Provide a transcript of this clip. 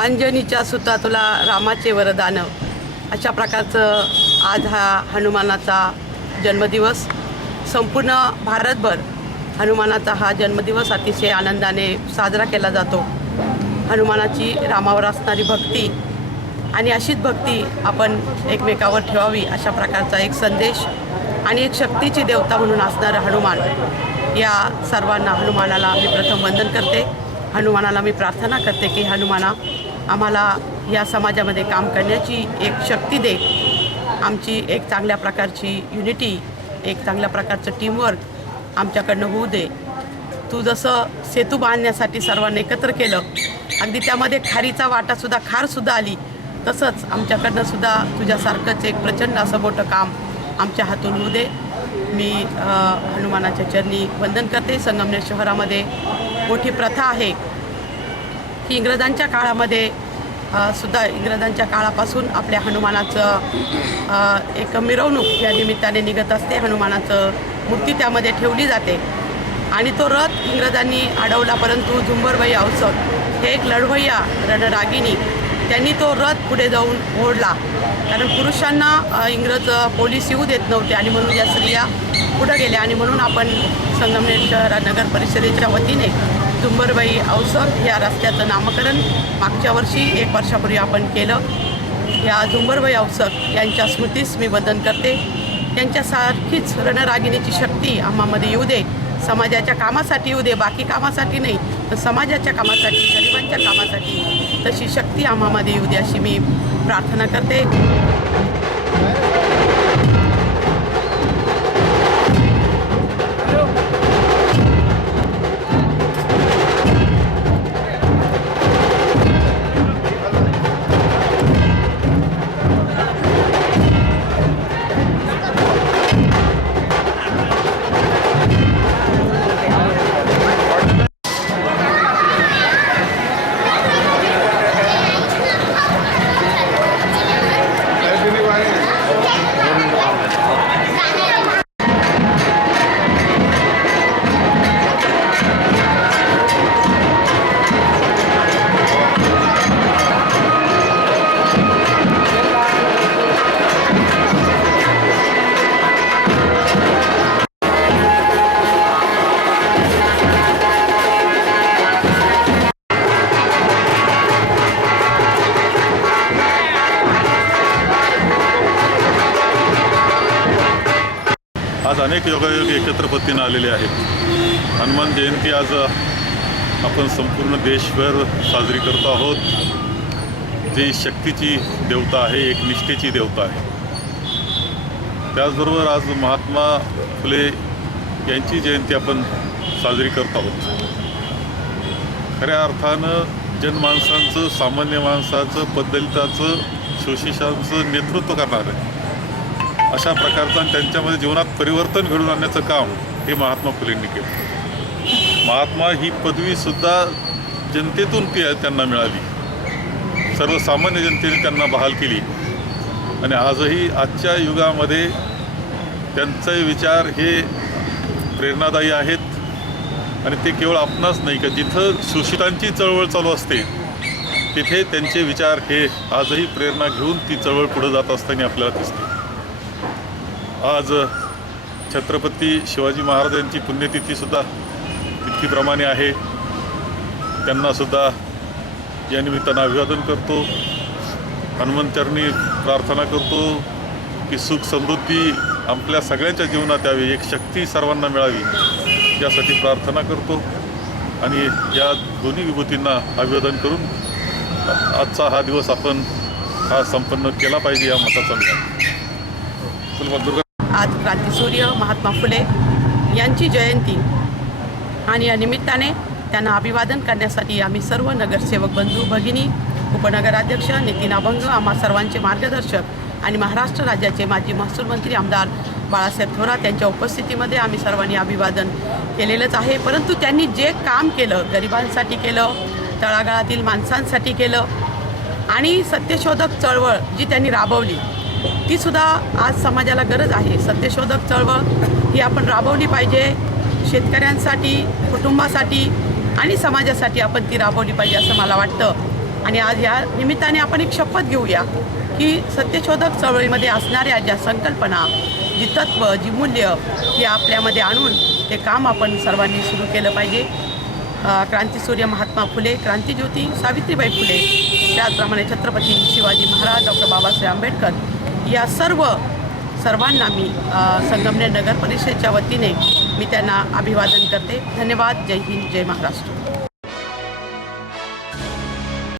अंजनीच्या सुता तुला रामाचे वरदान, अशा प्रकारचं आज हा हनुमानाचा जन्मदिवस. संपूर्ण भारतभर हनुमानाचा हा जन्मदिवस अतिशय आनंदाने साजरा केला जातो. हनुमानाची रामावर असणारी भक्ती आणि अशीच भक्ती आपण एकमेकावर ठेवावी, अशा प्रकारचा एक संदेश आणि एक शक्तीची देवता म्हणून असणारं हनुमान, या सर्वांना हनुमानाला मी प्रथम वंदन करते. हनुमानाला मी प्रार्थना करते की हनुमाना आम्हाला या समाजामध्ये काम करण्याची एक शक्ती दे. आमची एक चांगल्या प्रकारची युनिटी, एक चांगल्या प्रकारचं टीमवर्क आमच्याकडनं होऊ दे. तू जसं सेतू बांधण्यासाठी सर्वांनी एकत्र केलं, अगदी त्यामध्ये खारीचा वाटासुद्धा खारसुद्धा आली, तसंच आमच्याकडनं सुद्धा तुझ्यासारखंच एक प्रचंड असं मोठं काम आमच्या हातून होऊ दे. मी हनुमानाच्या चरणी वंदन करते. संगमनेर शहरामध्ये मोठी प्रथा आहे की इंग्रजांच्या काळामध्ये सुद्धा इंग्रजांच्या काळापासून आपल्या हनुमानाचं एक मिरवणूक या निमित्ताने निघत असते. हनुमानाचं मूर्ती त्यामध्ये ठेवली जाते आणि तो रथ इंग्रजांनी अडवला, परंतु झुंबरबाई अवसर हे एक लढवय्या रणरागिणी, त्यांनी तो रथ पुढे जाऊन ओढला. कारण पुरुषांना इंग्रज पोलीस येऊ देत नव्हते आणि म्हणून या स्त्रिया पुढं गेल्या आणि म्हणून आपण संगमनेर शहर नगर परिषदेच्या वतीने झुंबरबाई अवसर या रस्त्याचं नामकरण मागच्या वर्षी 1 वर्षापूर्वी आपण केलं. या झुंबरबाई अवसर यांच्या स्मृतीस मी वंदन करते. त्यांच्यासारखीच रणरागिणीची शक्ती आम्हामध्ये येऊ दे, समाजाच्या कामासाठी येऊ दे, बाकी कामासाठी नाही तर समाजाच्या कामासाठी, गरिबांच्या कामासाठी तशी शक्ती आम्हामध्ये येऊ दे, अशी मी प्रार्थना करते. आज अनेक योगायोगी एकत्र पद्धतीनं आलेले आहेत. हनुमान जयंती आज आपण संपूर्ण देशभर साजरी करतो आहोत. जी शक्तीची देवता आहे, एक निष्ठेची देवता आहे. त्याचबरोबर आज महात्मा फुले यांची जयंती आपण साजरी करतो आहोत. खऱ्या अर्थानं जनमानसांचं, सामान्य माणसाचं, पददलिताचं, शोषितांचं नेतृत्व करणारं अशा प्रकारचं आणि त्यांच्यामध्ये जीवनात परिवर्तन घडवून आणण्याचं काम हे महात्मा फुलेंनी केलं. महात्मा ही पदवीसुद्धा जनतेतून त्यांना मिळाली, सर्वसामान्य जनतेने त्यांना बहाल केली आणि आजही आजच्या युगामध्ये त्यांचे विचार हे प्रेरणादायी आहेत. आणि ते केवळ आपणाच नाही, का जिथं शोषितांची चळवळ चालू असते तिथे त्यांचे विचार हे आजही प्रेरणा घेऊन ती चळवळ पुढे जात असताना आपल्याला दिसते. आज छत्रपती शिवाजी महाराज यांची पुण्यतिथीसुद्धा तितकीप्रमाणे आहे. त्यांनासुद्धा या निमित्तानं अभिवादन करतो. हनुमंतचरणी प्रार्थना करतो की सुख समृद्धी आपल्या सगळ्यांच्या जीवनात यावी, एक शक्ती सर्वांना मिळावी, यासाठी प्रार्थना करतो. आणि या दोन्ही विभूतींना अभिवादन करून आजचा हा दिवस आपण संपन्न केला पाहिजे, या मताचा मी. आज क्रांतीसूर्य महात्मा फुले यांची जयंती आणि या निमित्ताने त्यांना अभिवादन करण्यासाठी आम्ही सर्व नगरसेवक बंधू भगिनी, उपनगराध्यक्ष नितीन अभंग, आम्हा सर्वांचे मार्गदर्शक आणि महाराष्ट्र राज्याचे माजी महसूल मंत्री आमदार बाळासाहेब थोरात यांच्या उपस्थितीमध्ये आम्ही सर्वांनी अभिवादन केलेलंच आहे. परंतु त्यांनी जे काम केलं, गरिबांसाठी केलं, तळागाळातील माणसांसाठी केलं आणि सत्यशोधक चळवळ जी त्यांनी राबवली तीसुद्धा आज समाजाला गरज आहे. सत्यशोधक चळवळ ही आपण राबवली पाहिजे. शेतकऱ्यांसाठी, कुटुंबासाठी आणि समाजासाठी आपण ती राबवली पाहिजे असं मला वाटतं. आणि आज या निमित्ताने आपण एक शपथ घेऊया की सत्यशोधक चळवळीमध्ये असणाऱ्या ज्या संकल्पना, जी तत्त्व, जी मूल्य ही आपल्यामध्ये आणून ते काम आपण सर्वांनी सुरू केलं पाहिजे. क्रांतीसूर्य महात्मा फुले, क्रांतीज्योती सावित्रीबाई फुले, त्याचप्रमाणे छत्रपती शिवाजी महाराज, डॉक्टर बाबासाहेब आंबेडकर या सर्वांना मी संगमनेर नगर परिषदेच्या वतीने मी त्यांना अभिवादन करते. धन्यवाद. जय हिंद, जय महाराष्ट्र.